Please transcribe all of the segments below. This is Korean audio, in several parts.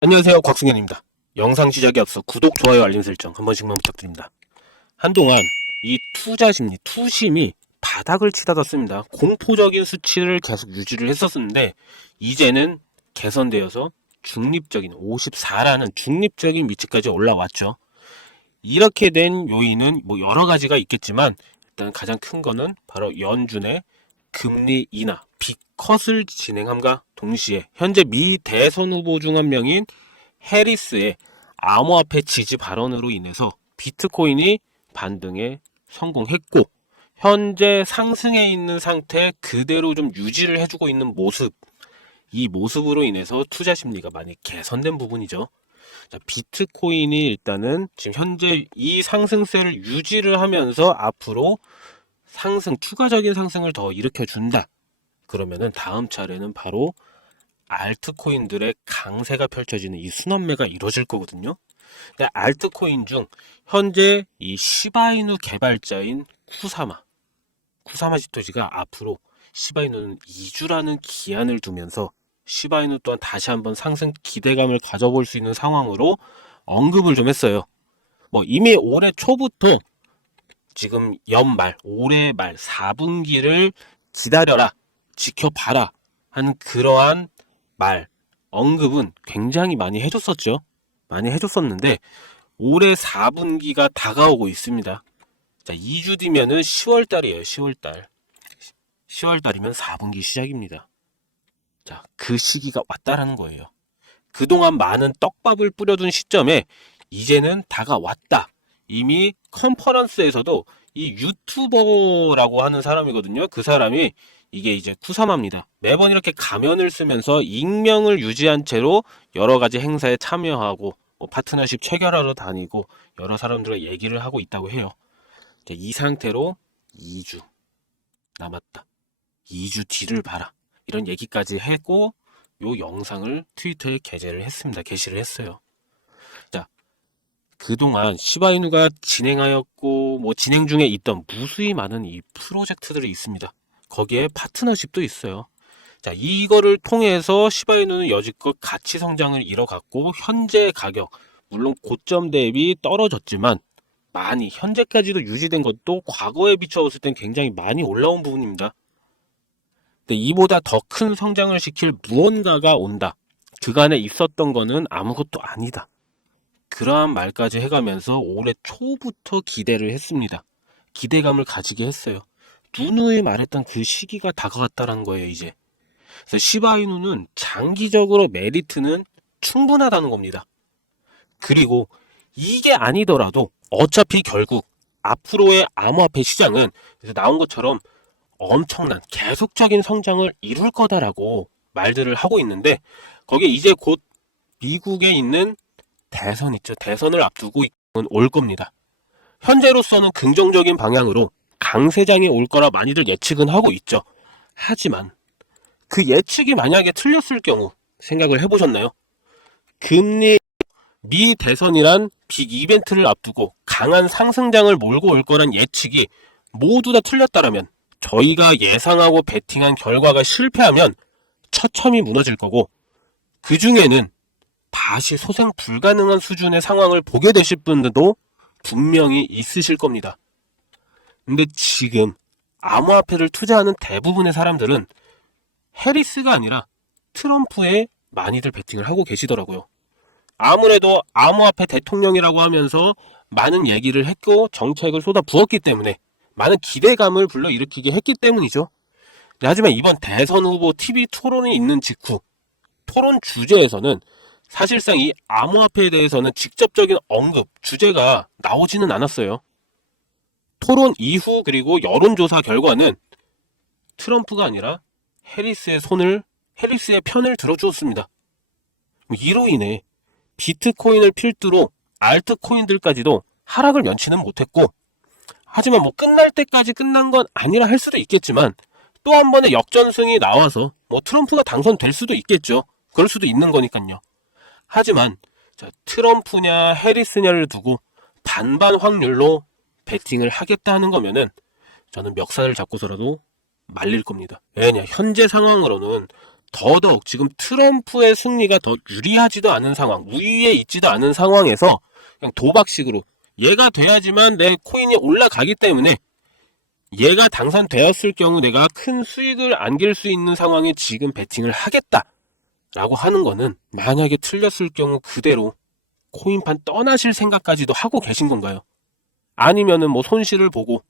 안녕하세요, 곽승현입니다. 영상 시작에 앞서 구독, 좋아요, 알림 설정 한 번씩만 부탁드립니다. 한동안 이 투자 심리, 투심이 바닥을 치닫았습니다. 공포적인 수치를 계속 유지를 했었는데 이제는 개선되어서 중립적인 54라는 중립적인 위치까지 올라왔죠. 이렇게 된 요인은 뭐 여러 가지가 있겠지만 일단 가장 큰 거는 바로 연준의 금리 인하, 빅컷을 진행함과 동시에 현재 미 대선 후보 중 한 명인 해리스의 암호화폐 지지 발언으로 인해서 비트코인이 반등에 성공했고 현재 상승해 있는 상태 그대로 좀 유지를 해주고 있는 모습, 이 모습으로 인해서 투자 심리가 많이 개선된 부분이죠. 자, 비트코인이 일단은 지금 현재 이 상승세를 유지를 하면서 앞으로 추가적인 상승을 더 일으켜준다. 그러면은 다음 차례는 바로 알트코인들의 강세가 펼쳐지는 이 순환매가 이루어질 거거든요. 근데 알트코인 중 현재 이 시바이누 개발자인 쿠사마 지토지가 앞으로 시바이누는 2주라는 기한을 두면서 시바이누 또한 다시 한번 상승 기대감을 가져볼 수 있는 상황으로 언급을 좀 했어요. 뭐 이미 올해 초부터 지금 연말, 올해 말 4분기를 기다려라, 지켜봐라 하는 그러한 언급은 굉장히 많이 해줬었죠. 많이 해줬었는데 올해 4분기가 다가오고 있습니다. 자, 2주 뒤면은 10월달이에요. 10월달. 10월달이면 4분기 시작입니다. 자, 그 시기가 왔다라는 거예요. 그동안 많은 떡밥을 뿌려둔 시점에 이제는 다가왔다. 이미 컨퍼런스에서도 이 유튜버라고 하는 사람이거든요. 그 사람이 이게 이제 쿠사마입니다. 매번 이렇게 가면을 쓰면서 익명을 유지한 채로 여러 가지 행사에 참여하고 뭐 파트너십 체결하러 다니고 여러 사람들과 얘기를 하고 있다고 해요. 이 상태로 2주 남았다. 2주 뒤를 봐라. 이런 얘기까지 했고 요 영상을 트위터에 게시를 했어요. 자, 그동안 시바이누가 진행하였고 뭐 진행 중에 있던 무수히 많은 이 프로젝트들이 있습니다. 거기에 파트너십도 있어요. 자, 이거를 통해서 시바이누는 여지껏 가치 성장을 이뤄갔고 현재 가격, 물론 고점 대비 떨어졌지만 많이 현재까지도 유지된 것도 과거에 비춰봤을 땐 굉장히 많이 올라온 부분입니다. 근데 이보다 더 큰 성장을 시킬 무언가가 온다. 그간에 있었던 거는 아무것도 아니다. 그러한 말까지 해가면서 올해 초부터 기대를 했습니다. 기대감을 가지게 했어요. 누누이 말했던 그 시기가 다가왔다는 거예요, 이제. 그래서 시바이누는 장기적으로 메리트는 충분하다는 겁니다. 그리고 이게 아니더라도 어차피 결국 앞으로의 암호화폐 시장은 나온 것처럼 엄청난 계속적인 성장을 이룰 거다라고 말들을 하고 있는데 거기에 이제 곧 미국에 있는 대선 있죠. 대선을 앞두고 올 겁니다. 현재로서는 긍정적인 방향으로 강세장이 올 거라 많이들 예측은 하고 있죠. 하지만 그 예측이 만약에 틀렸을 경우 생각을 해보셨나요? 미 대선이란 빅 이벤트를 앞두고 강한 상승장을 몰고 올 거란 예측이 모두 다 틀렸다라면 저희가 예상하고 베팅한 결과가 실패하면 처참히 무너질 거고 그 중에는 다시 소생 불가능한 수준의 상황을 보게 되실 분들도 분명히 있으실 겁니다. 근데 지금 암호화폐를 투자하는 대부분의 사람들은 해리스가 아니라 트럼프에 많이들 베팅을 하고 계시더라고요. 아무래도 암호화폐 대통령이라고 하면서 많은 얘기를 했고 정책을 쏟아 부었기 때문에 많은 기대감을 불러일으키게 했기 때문이죠. 하지만 이번 대선 후보 TV 토론이 있는 직후 토론 주제에서는 사실상 이 암호화폐에 대해서는 직접적인 언급, 주제가 나오지는 않았어요. 토론 이후 그리고 여론조사 결과는 트럼프가 아니라 해리스의 편을 들어주었습니다. 이로 인해 비트코인을 필두로 알트코인들까지도 하락을 면치는 못했고 하지만 뭐 끝날 때까지 끝난 건 아니라 할 수도 있겠지만 또 한 번의 역전승이 나와서 뭐 트럼프가 당선될 수도 있겠죠. 그럴 수도 있는 거니까요. 하지만 트럼프냐 해리스냐를 두고 반반 확률로 베팅을 하겠다 하는 거면은 저는 멱살을 잡고서라도 말릴 겁니다. 왜냐 현재 상황으로는 더더욱 지금 트럼프의 승리가 더 유리하지도 않은 상황, 우위에 있지도 않은 상황에서 그냥 도박식으로 얘가 돼야지만 내 코인이 올라가기 때문에 얘가 당선되었을 경우 내가 큰 수익을 안길 수 있는 상황에 지금 베팅을 하겠다라고 하는 거는 만약에 틀렸을 경우 그대로 코인판 떠나실 생각까지도 하고 계신 건가요? 아니면은 뭐 손실을 보고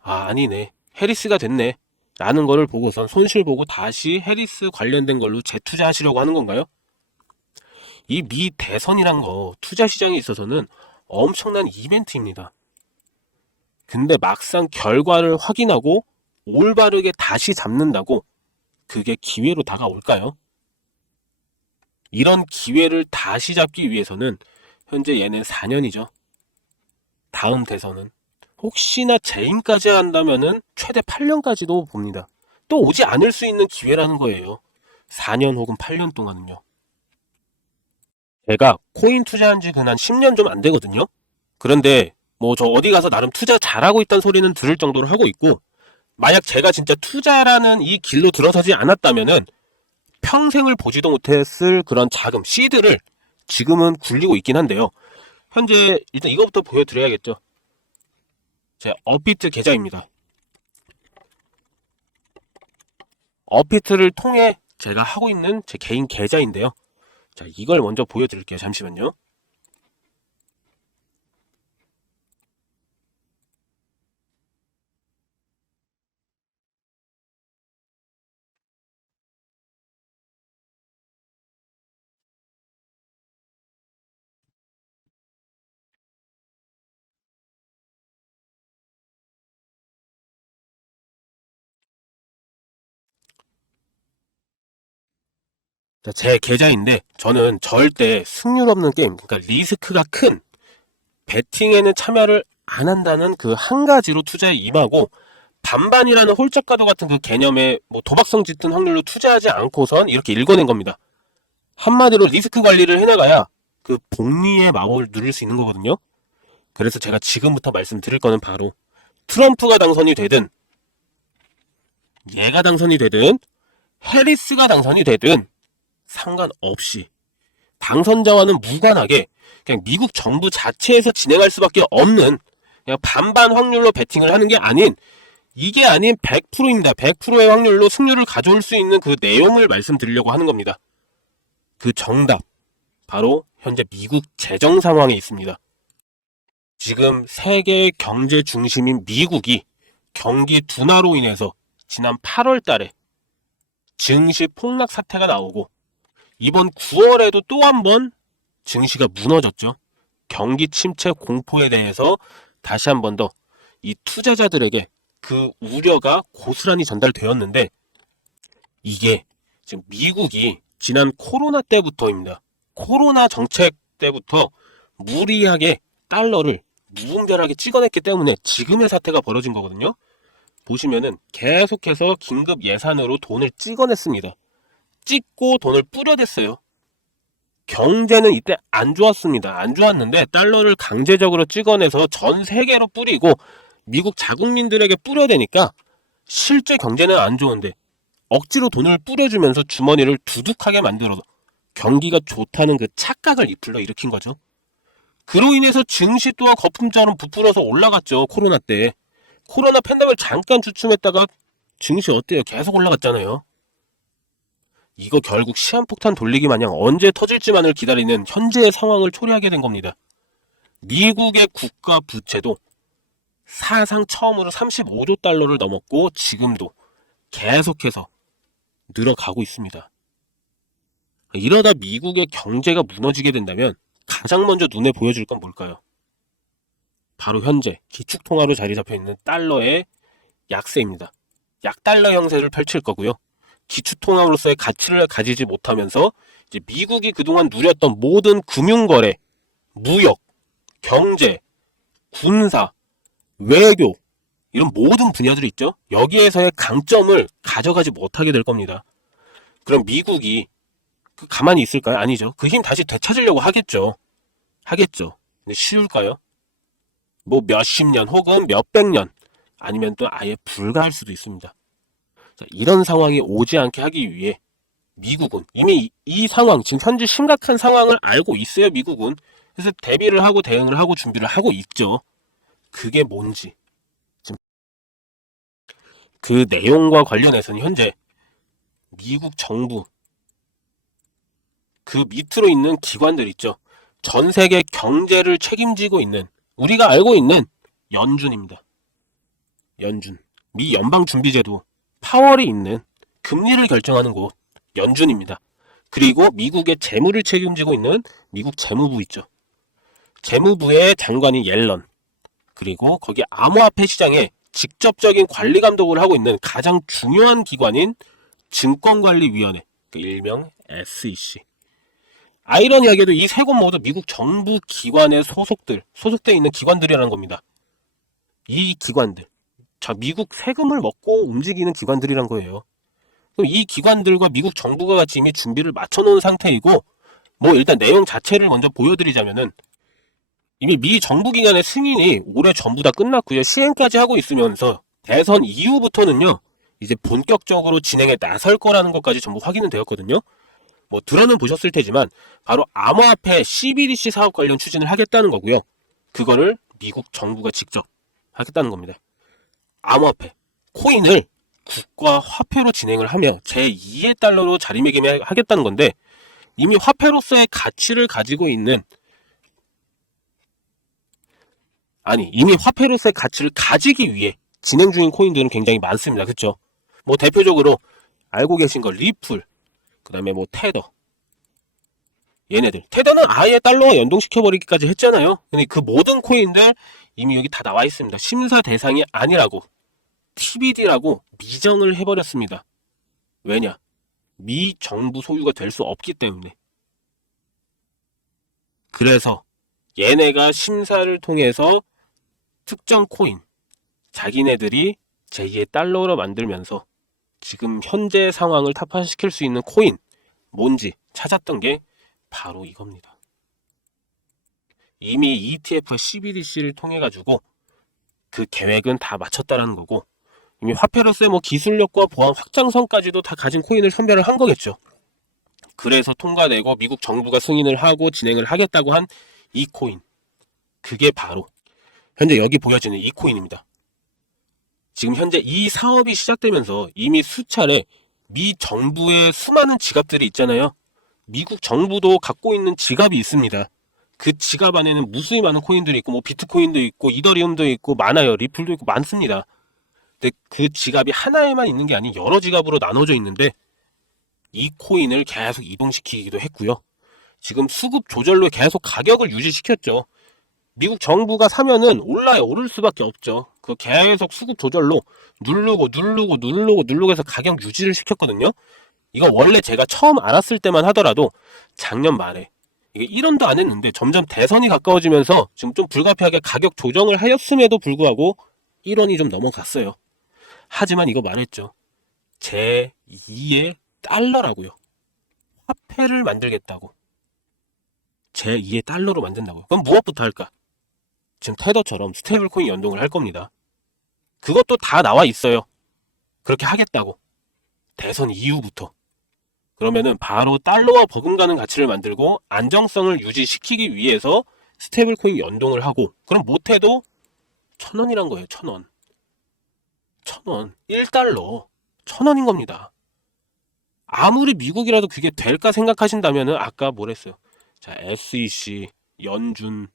아니네 해리스가 됐네 라는 거를 보고선 손실 보고 다시 해리스 관련된 걸로 재투자하시려고 하는 건가요? 이 미 대선이란 거 투자 시장에 있어서는 엄청난 이벤트입니다. 근데 막상 결과를 확인하고 올바르게 다시 잡는다고 그게 기회로 다가올까요? 이런 기회를 다시 잡기 위해서는 현재 얘는 4년이죠. 다음 대선은 혹시나 재임까지 한다면은 최대 8년까지도 봅니다. 또 오지 않을 수 있는 기회라는 거예요. 4년 혹은 8년 동안은요. 제가 코인 투자한 지 근 한 10년 좀 안 되거든요. 그런데 뭐 저 어디 가서 나름 투자 잘하고 있다는 소리는 들을 정도로 하고 있고, 만약 제가 진짜 투자라는 이 길로 들어서지 않았다면은 평생을 보지도 못했을 그런 자금, 시드를 지금은 굴리고 있긴 한데요. 현재 일단 이거부터 보여드려야겠죠. 제 업비트 계좌입니다. 업비트를 통해 제가 하고 있는 제 개인 계좌인데요. 자, 이걸 먼저 보여드릴게요. 잠시만요. 자, 제 계좌인데 저는 절대 승률 없는 게임, 그러니까 리스크가 큰 베팅에는 참여를 안 한다는 그 한 가지로 투자에 임하고, 반반이라는 홀짝가도 같은 그 개념에 뭐 도박성 짙은 확률로 투자하지 않고선 이렇게 읽어낸 겁니다. 한마디로 리스크 관리를 해나가야 그 복리의 마법을 누릴 수 있는 거거든요. 그래서 제가 지금부터 말씀드릴 거는 바로 트럼프가 당선이 되든 얘가 당선이 되든 해리스가 당선이 되든 상관없이 당선자와는 무관하게 그냥 미국 정부 자체에서 진행할 수밖에 없는 그냥 반반 확률로 베팅을 하는 게 아닌, 이게 아닌 100%입니다. 100%의 확률로 승률을 가져올 수 있는 그 내용을 말씀드리려고 하는 겁니다. 그 정답, 바로 현재 미국 재정 상황에 있습니다. 지금 세계 경제 중심인 미국이 경기 둔화로 인해서 지난 8월 달에 증시 폭락 사태가 나오고, 이번 9월에도 또 한 번 증시가 무너졌죠. 경기 침체 공포에 대해서 다시 한 번 더 이 투자자들에게 그 우려가 고스란히 전달되었는데, 이게 지금 미국이 지난 코로나 때부터입니다. 코로나 정책 때부터 무리하게 달러를 무분별하게 찍어냈기 때문에 지금의 사태가 벌어진 거거든요. 보시면은 계속해서 긴급 예산으로 돈을 찍어냈습니다. 찍고 돈을 뿌려댔어요. 경제는 이때 안 좋았습니다. 안 좋았는데 달러를 강제적으로 찍어내서 전 세계로 뿌리고 미국 자국민들에게 뿌려대니까 실제 경제는 안 좋은데 억지로 돈을 뿌려주면서 주머니를 두둑하게 만들어서 경기가 좋다는 그 착각을 불러일으킨 거죠. 그로 인해서 증시 또한 거품처럼 부풀어서 올라갔죠. 코로나 때. 코로나 팬데믹을 잠깐 주춤했다가 증시 어때요? 계속 올라갔잖아요. 이거 결국 시한폭탄 돌리기 마냥 언제 터질지만을 기다리는 현재의 상황을 초래하게 된 겁니다. 미국의 국가 부채도 사상 처음으로 35조 달러를 넘었고 지금도 계속해서 늘어가고 있습니다. 이러다 미국의 경제가 무너지게 된다면 가장 먼저 눈에 보여줄 건 뭘까요? 바로 현재 기축통화로 자리 잡혀있는 달러의 약세입니다. 약달러 형세를 펼칠 거고요. 기축통화로서의 가치를 가지지 못하면서 이제 미국이 그동안 누렸던 모든 금융거래, 무역, 경제, 군사, 외교, 이런 모든 분야들이 있죠. 여기에서의 강점을 가져가지 못하게 될 겁니다. 그럼 미국이 가만히 있을까요? 아니죠. 그 힘 다시 되찾으려고 하겠죠. 근데 쉬울까요? 뭐 몇십 년 혹은 몇백 년, 아니면 또 아예 불가할 수도 있습니다. 자, 이런 상황이 오지 않게 하기 위해 미국은 이미 이 상황, 지금 현재 심각한 상황을 알고 있어요, 미국은. 그래서 대비를 하고 대응을 하고 준비를 하고 있죠. 그게 뭔지. 지금 그 내용과 관련해서는 현재 미국 정부, 그 밑으로 있는 기관들 있죠. 전 세계 경제를 책임지고 있는, 우리가 알고 있는 연준입니다. 연준. 미 연방준비제도, 파월이 있는 금리를 결정하는 곳, 연준입니다. 그리고 미국의 재무를 책임지고 있는 미국 재무부 있죠. 재무부의 장관이 옐런, 그리고 거기 암호화폐 시장에 직접적인 관리 감독을 하고 있는 가장 중요한 기관인 증권관리위원회, 그 일명 SEC. 아이러니하게도 이 세 곳 모두 미국 정부 기관의 소속돼 있는 기관들이라는 겁니다. 이 기관들, 자, 미국 세금을 먹고 움직이는 기관들이란 거예요. 그럼 이 기관들과 미국 정부가 같이 이미 준비를 맞춰놓은 상태이고, 뭐 일단 내용 자체를 먼저 보여드리자면은, 이미 미 정부 기관의 승인이 올해 전부 다 끝났고요. 시행까지 하고 있으면서 대선 이후부터는요, 이제 본격적으로 진행에 나설 거라는 것까지 전부 확인은 되었거든요. 뭐 들어는 보셨을 테지만 바로 암호화폐 CBDC 사업 관련 추진을 하겠다는 거고요. 그거를 미국 정부가 직접 하겠다는 겁니다. 암호화폐, 코인을 국가 화폐로 진행을 하며 제2의 달러로 자리매김하겠다는 건데, 이미 화폐로서의 가치를 가지고 있는, 이미 화폐로서의 가치를 가지기 위해 진행 중인 코인들은 굉장히 많습니다. 그렇죠? 뭐 대표적으로 알고 계신 거 리플, 그 다음에 뭐 테더, 얘네들. 테더는 아예 달러와 연동시켜버리기까지 했잖아요. 근데 그 모든 코인들 이미 여기 다 나와 있습니다. 심사 대상이 아니라고, TBD라고 미정을 해버렸습니다. 왜냐? 미 정부 소유가 될 수 없기 때문에. 그래서 얘네가 심사를 통해서 특정 코인, 자기네들이 제2의 달러로 만들면서 지금 현재 상황을 타파시킬 수 있는 코인, 뭔지 찾았던 게 바로 이겁니다. 이미 ETF와 CBDC를 통해 가지고 그 계획은 다 마쳤다라는 거고, 이미 화폐로서의 뭐 기술력과 보안 확장성까지도 다 가진 코인을 선별을 한 거겠죠. 그래서 통과되고 미국 정부가 승인을 하고 진행을 하겠다고 한 이 코인, 그게 바로 현재 여기 보여지는 이 코인입니다. 지금 현재 이 사업이 시작되면서 이미 수차례 미 정부의 수많은 지갑들이 있잖아요. 미국 정부도 갖고 있는 지갑이 있습니다. 그 지갑 안에는 무수히 많은 코인들이 있고, 뭐 비트코인도 있고, 이더리움도 있고, 많아요. 리플도 있고, 많습니다. 근데 그 지갑이 하나에만 있는 게 아닌 여러 지갑으로 나눠져 있는데, 이 코인을 계속 이동시키기도 했고요. 지금 수급 조절로 계속 가격을 유지시켰죠. 미국 정부가 사면은 오를 수밖에 없죠. 그 계속 수급 조절로 누르고 해서 가격 유지를 시켰거든요. 이거 원래 제가 처음 알았을 때만 하더라도 작년 말에 이게 1원도 안 했는데 점점 대선이 가까워지면서 지금 좀 불가피하게 가격 조정을 하였음에도 불구하고 1원이 좀 넘어갔어요. 하지만 이거 말했죠. 제2의 달러라고요. 화폐를 만들겠다고. 제2의 달러로 만든다고요. 그럼 무엇부터 할까? 지금 테더처럼 스테이블 코인 연동을 할 겁니다. 그것도 다 나와 있어요. 그렇게 하겠다고. 대선 이후부터. 그러면은 바로 달러와 버금가는 가치를 만들고 안정성을 유지시키기 위해서 스테이블 코인 연동을 하고, 그럼 못해도 1,000원이란 거예요. 1,000원. 1,000원. 1달러. 1,000원인 겁니다. 아무리 미국이라도 그게 될까 생각하신다면은 아까 뭐랬어요? 자, SEC, 연준,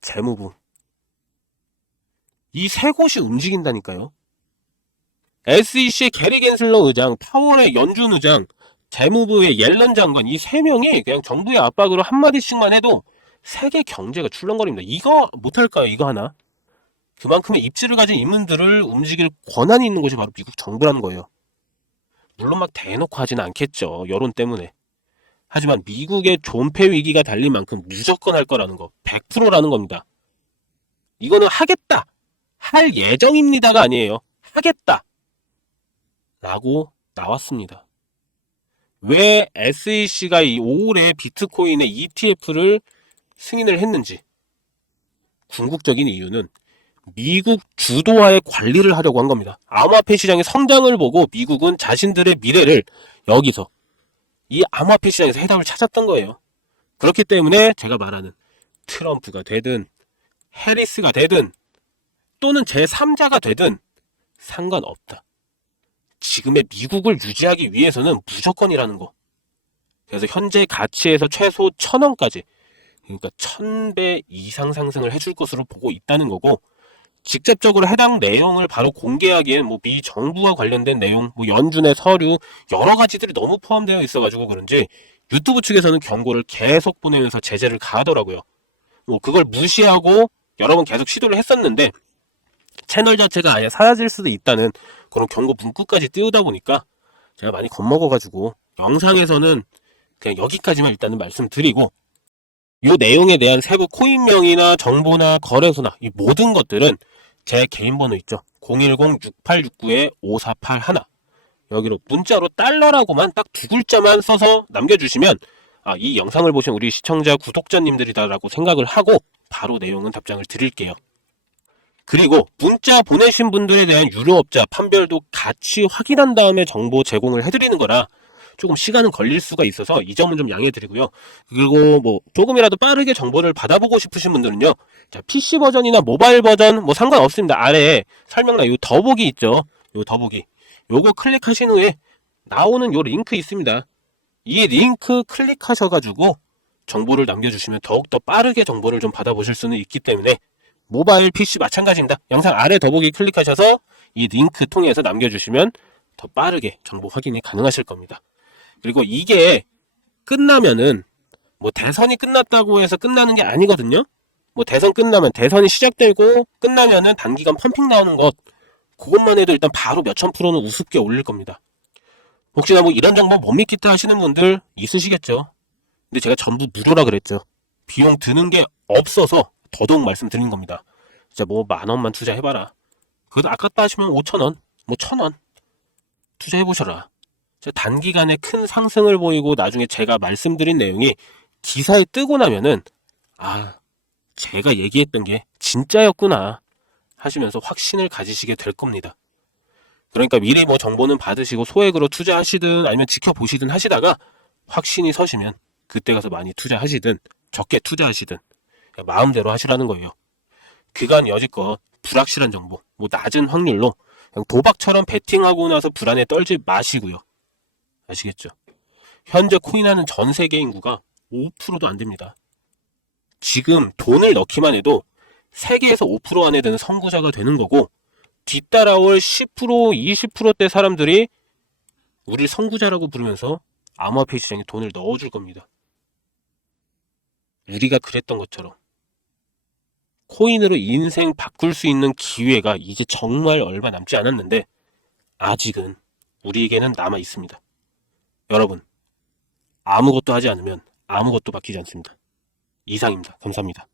재무부. 이 세 곳이 움직인다니까요. SEC의 게리 겐슬러 의장, 파월의 연준 의장, 재무부의 옐런 장관, 이 세 명이 그냥 정부의 압박으로 한마디씩만 해도 세계 경제가 출렁거립니다. 이거 못할까요? 이거 하나? 그만큼의 입지를 가진 인물들을 움직일 권한이 있는 곳이 바로 미국 정부라는 거예요. 물론 막 대놓고 하지는 않겠죠. 여론 때문에. 하지만 미국의 존폐 위기가 달린 만큼 무조건 할 거라는 거. 100%라는 겁니다. 이거는 하겠다. 할 예정입니다가 아니에요. 하겠다. 라고 나왔습니다. 왜 SEC가 이 올해 비트코인의 ETF를 승인을 했는지. 궁극적인 이유는 미국 주도하에 관리를 하려고 한 겁니다. 암호화폐 시장의 성장을 보고 미국은 자신들의 미래를 여기서 이 암호화폐 시장에서 해답을 찾았던 거예요. 그렇기 때문에 제가 말하는 트럼프가 되든 해리스가 되든 또는 제3자가 되든 상관없다. 지금의 미국을 유지하기 위해서는 무조건이라는 거. 그래서 현재 가치에서 최소 1000원까지, 그러니까 1000배 이상 상승을 해줄 것으로 보고 있다는 거고, 직접적으로 해당 내용을 바로 공개하기엔 미 정부와 관련된 내용, 연준의 서류, 여러 가지들이 너무 포함되어 있어가지고 그런지 유튜브 측에서는 경고를 계속 보내면서 제재를 가하더라고요. 그걸 무시하고 여러 번 계속 시도를 했었는데 채널 자체가 아예 사라질 수도 있다는 그런 경고 문구까지 띄우다 보니까 제가 많이 겁먹어가지고 영상에서는 그냥 여기까지만 일단은 말씀드리고, 이 내용에 대한 세부 코인명이나 정보나 거래소나 이 모든 것들은 제 개인 번호 있죠. 010-6869-5481 여기로 문자로 달러라고만 딱 두 글자만 써서 남겨주시면 이 영상을 보신 우리 시청자 구독자님들이다라고 생각을 하고 바로 내용은 답장을 드릴게요. 그리고 문자 보내신 분들에 대한 유료업자 판별도 같이 확인한 다음에 정보 제공을 해드리는 거라 조금 시간은 걸릴 수가 있어서 이 점은 좀 양해해 드리고요. 그리고 조금이라도 빠르게 정보를 받아보고 싶으신 분들은요, 자, PC 버전이나 모바일 버전 상관없습니다. 아래에 설명란 요 더보기 있죠. 요 더보기 요거 클릭하신 후에 나오는 요 링크 있습니다. 이 링크 클릭하셔가지고 정보를 남겨주시면 더욱더 빠르게 정보를 좀 받아보실 수는 있기 때문에 모바일 PC 마찬가지입니다. 영상 아래 더보기 클릭하셔서 이 링크 통해서 남겨주시면 더 빠르게 정보 확인이 가능하실 겁니다. 그리고 이게 끝나면은 대선이 끝났다고 해서 끝나는 게 아니거든요. 대선 끝나면 대선이 시작되고 끝나면은 단기간 펌핑 나오는 것, 그것만 해도 일단 바로 몇천 프로는 우습게 올릴 겁니다. 혹시나 이런 정보 못 믿겠다 하시는 분들 있으시겠죠. 근데 제가 전부 무료라 그랬죠. 비용 드는 게 없어서 더더욱 말씀드린 겁니다. 진짜 10,000원만 투자해봐라. 그것도 아깝다 하시면 5,000원, 1,000원 투자해보셔라. 단기간에 큰 상승을 보이고 나중에 제가 말씀드린 내용이 기사에 뜨고 나면은 제가 얘기했던 게 진짜였구나 하시면서 확신을 가지시게 될 겁니다. 그러니까 미리 정보는 받으시고 소액으로 투자하시든 아니면 지켜보시든 하시다가 확신이 서시면 그때 가서 많이 투자하시든 적게 투자하시든 마음대로 하시라는 거예요. 그간 여지껏 불확실한 정보, 낮은 확률로 그냥 도박처럼 베팅하고 나서 불안에 떨지 마시고요. 아시겠죠? 현재 코인하는 전 세계 인구가 5%도 안 됩니다. 지금 돈을 넣기만 해도 세계에서 5% 안에 드는 선구자가 되는 거고, 뒤따라올 10%, 20%대 사람들이 우리를 선구자라고 부르면서 암호화폐 시장에 돈을 넣어줄 겁니다. 우리가 그랬던 것처럼 코인으로 인생 바꿀 수 있는 기회가 이제 정말 얼마 남지 않았는데 아직은 우리에게는 남아 있습니다. 여러분, 아무것도 하지 않으면 아무것도 바뀌지 않습니다. 이상입니다. 감사합니다.